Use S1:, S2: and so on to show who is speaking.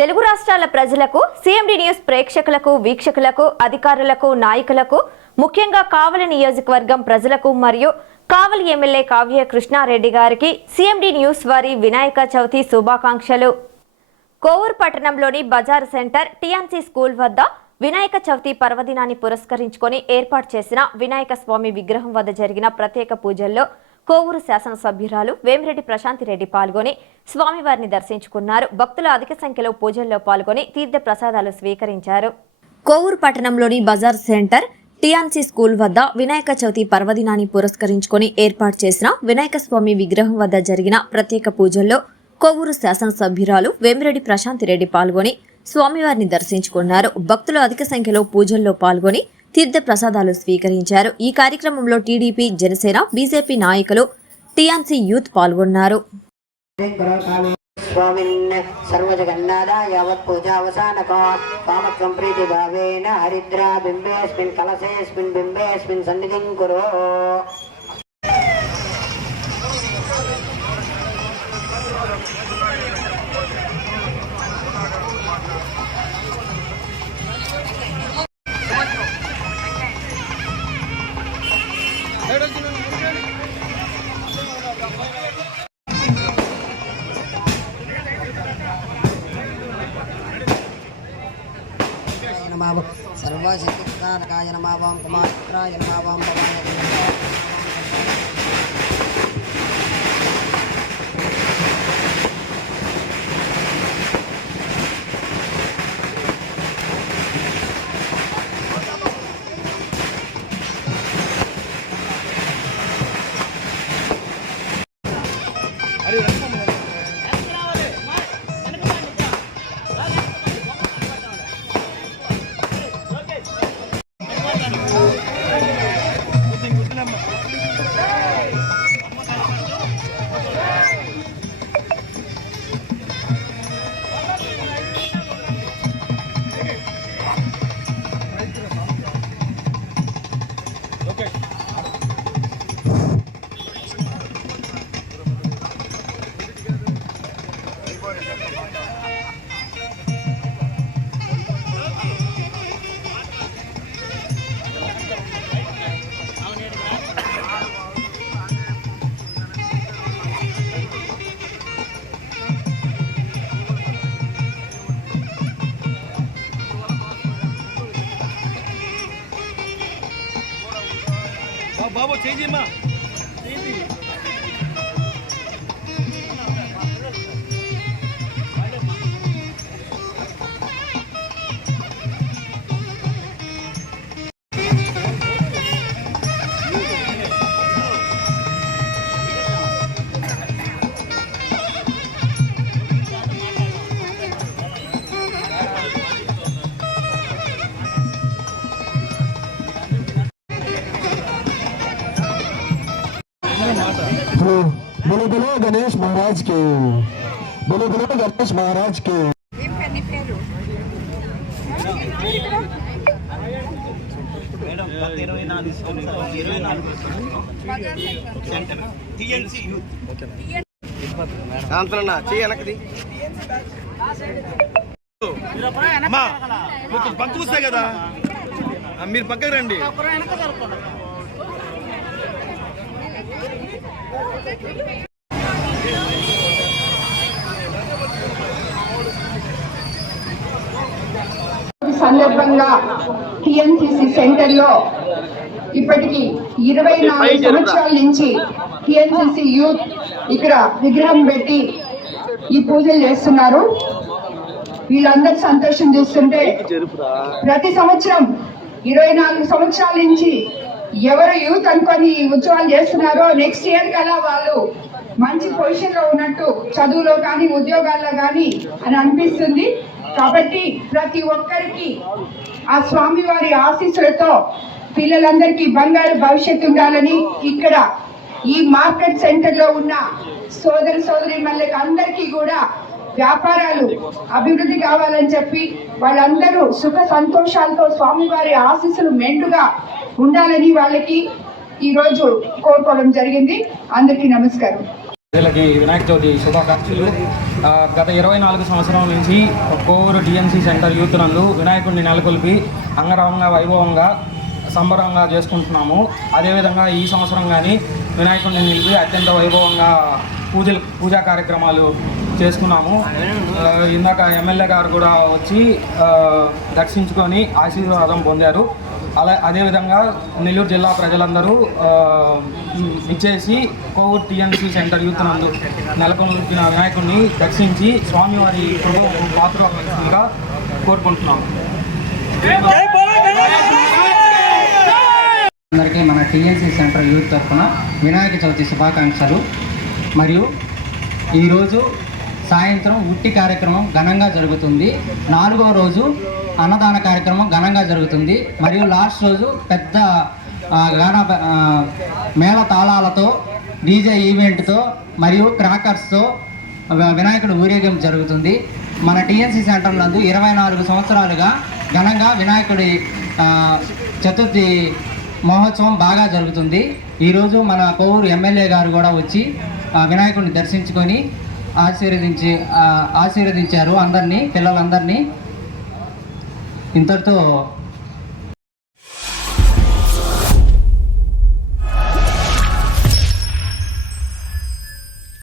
S1: తెలుగు రాష్ట్రాల ప్రజలకు CMD news ప్రేక్షకులకు వీక్షకులకు అధికారులకు నాయకులకు ముఖ్యంగా కావలి నియోజకవర్గం ప్రజలకు మరియు కావలి ఎమ్మెల్యే కావ్య కృష్ణారెడ్డి గారికి సిఎండి న్యూస్ వారి వినాయక చవితి శుభాకాంక్షలు. కోవూరు పట్టణంలోని బజార్ సెంటర్ టీఎంసీ స్కూల్ వద్ద వినాయక చవితి పర్వదినాన్ని పురస్కరించుకొని ఏర్పాటు చేసిన వినాయక స్వామి విగ్రహం వద్ద జరిగిన ప్రత్యేక పూజల్లో కోవూరు శాసనసభ్యురాలు వేమిరెడ్డి ప్రశాంతిరెడ్డి పాల్గొని స్వామివారిని దర్శించుకున్నారు. భక్తులు అధిక సంఖ్యలో పూజల్లో పాల్గొని తీర్థ ప్రసాదాలు స్వీకరించారు. కోవూరు పట్టణంలోని బజార్ సెంటర్ టీఎంసీ స్కూల్ వద్ద వినాయక చవితి పర్వదినాన్ని పురస్కరించుకొని ఏర్పాటు చేసిన వినాయక స్వామి విగ్రహం వద్ద జరిగిన ప్రత్యేక పూజల్లో కొవ్వూరు శాసనసభ్యురాలు వేమిరెడ్డి ప్రశాంతిరెడ్డి పాల్గొని స్వామివారిని దర్శించుకున్నారు. భక్తులు అధిక సంఖ్యలో పూజల్లో పాల్గొని తీర్థ ప్రసాదాలు స్వీకరించారు. ఈ కార్యక్రమంలో టీడీపీ జనసేన బీజేపీ నాయకులు టీఎంసీ యూత్ పాల్గొన్నారు.
S2: స్వామిన్ సర్వజగన్నాథ యావత్ పూజావసానక. కామత్వం ప్రీతిభావేన హరిద్రా బింబేస్మిన్ కలసేస్మిన్ బింబేస్మిన్ సన్నిధిం కురో. नमावो सर्वशक्तिप्रदानकाय नमावां कुमाराय नमावां पवाय
S3: Adiós. ok బాబు చేజిమ్మా
S4: बोलो बोलो गणेश महाराज के बोलो बोलो गणेश महाराज के
S3: మేడం గత ఇరవై నాలుగు సంవత్సరాలు ఇరవై నాలుగు సెంటర్ టీఎన్సీ యూత్
S5: సాంతనన్న చెయ్యి వెనక్కి
S3: అమ్మా కొంచెం పక్కకు వస్తాయి కదా ఆ, మీరు పక్కకు రండి
S6: సందర్భంగా టిఎన్సిసి సెంటర్లో ఇప్పటికి ఇరవై నాలుగు సంవత్సరాల నుంచి టిఎన్సిసి యూత్ ఇక్కడ విగ్రహం పెట్టి ఈ పూజలు చేస్తున్నారు. వీళ్ళందరి సంతోషం చూస్తుంటే ప్రతి సంవత్సరం ఇరవై నాలుగు సంవత్సరాల నుంచి ఎవరు యూత్ అనుకొని ఉద్యోగాలు చేస్తున్నారో నెక్స్ట్ ఇయర్ కల్లా వాళ్ళు మంచి పొజిషన్లో ఉన్నట్టు చదువులో కానీ ఉద్యోగాల్లో కానీ అని అనిపిస్తుంది. కాబట్టి ప్రతి ఒక్కరికి ఆ స్వామి వారి ఆశీస్సులతో పిల్లలందరికీ బంగారు భవిష్యత్తు ఉండాలని ఇక్కడ ఈ మార్కెట్ సెంటర్లో ఉన్న సోదర సోదరి మళ్ళీ అందరికీ కూడా వ్యాపారాలు అభివృద్ధి కావాలని చెప్పి వాళ్ళందరూ సుఖ సంతోషాలతో స్వామివారి ఆశీస్సులు మెండుగా ఉండాలని వాళ్ళకి ఈరోజు కోరుకోవడం జరిగింది. అందరికీ నమస్కారం.
S5: ప్రజలకి వినాయక చవితి శుభాకాంక్షలు. గత ఇరవై నాలుగు సంవత్సరాల నుంచి కోవూరు డిఎంసీ సెంటర్ యూత్ నందు వినాయకుడిని నెలకొల్పి అంగరంగ వైభవంగా సంబరంగా చేసుకుంటున్నాము. అదేవిధంగా ఈ సంవత్సరం కానీ వినాయకుడిని నిలిపి అత్యంత వైభవంగా పూజలు పూజా కార్యక్రమాలు చేసుకున్నాము. ఇందాక ఎమ్మెల్యే గారు కూడా వచ్చి దర్శించుకొని ఆశీర్వాదం పొందారు. అలా అదేవిధంగా నెల్లూరు జిల్లా ప్రజలందరూ ఇచ్చేసి కోవిడ్ టీఎంసీ సెంటర్ యూత్ నందు నెలకొల్పిన వినాయకుడిని దర్శించి స్వామివారి కృపకు పాత్రగా కోరుకుంటున్నాము.
S7: అందరికీ మన టీఎన్సీ సెంటర్ యూత్ తరఫున వినాయక చవితి శుభాకాంక్షలు. మరియు ఈరోజు సాయంత్రం ఉట్టి కార్యక్రమం ఘనంగా జరుగుతుంది. నాలుగో రోజు అన్నదాన కార్యక్రమం ఘనంగా జరుగుతుంది. మరియు లాస్ట్ రోజు పెద్ద గాన మేళ తాళాలతో డీజే ఈవెంట్తో మరియు క్రాకర్స్తో వినాయకుడు ఊరేగింపు జరుగుతుంది. మన టీఎన్సీ సెంటర్ నందు ఇరవై నాలుగు సంవత్సరాలుగా ఘనంగా వినాయకుడి చతుర్థి మహోత్సవం బాగా జరుగుతుంది. ఈరోజు మన కోవూరు ఎమ్మెల్యే గారు కూడా వచ్చి వినాయకుడిని దర్శించుకొని ఆశీర్వదించి ఆశీర్వదించారు అందరినీ పిల్లలందరినీ. ఇంతటితో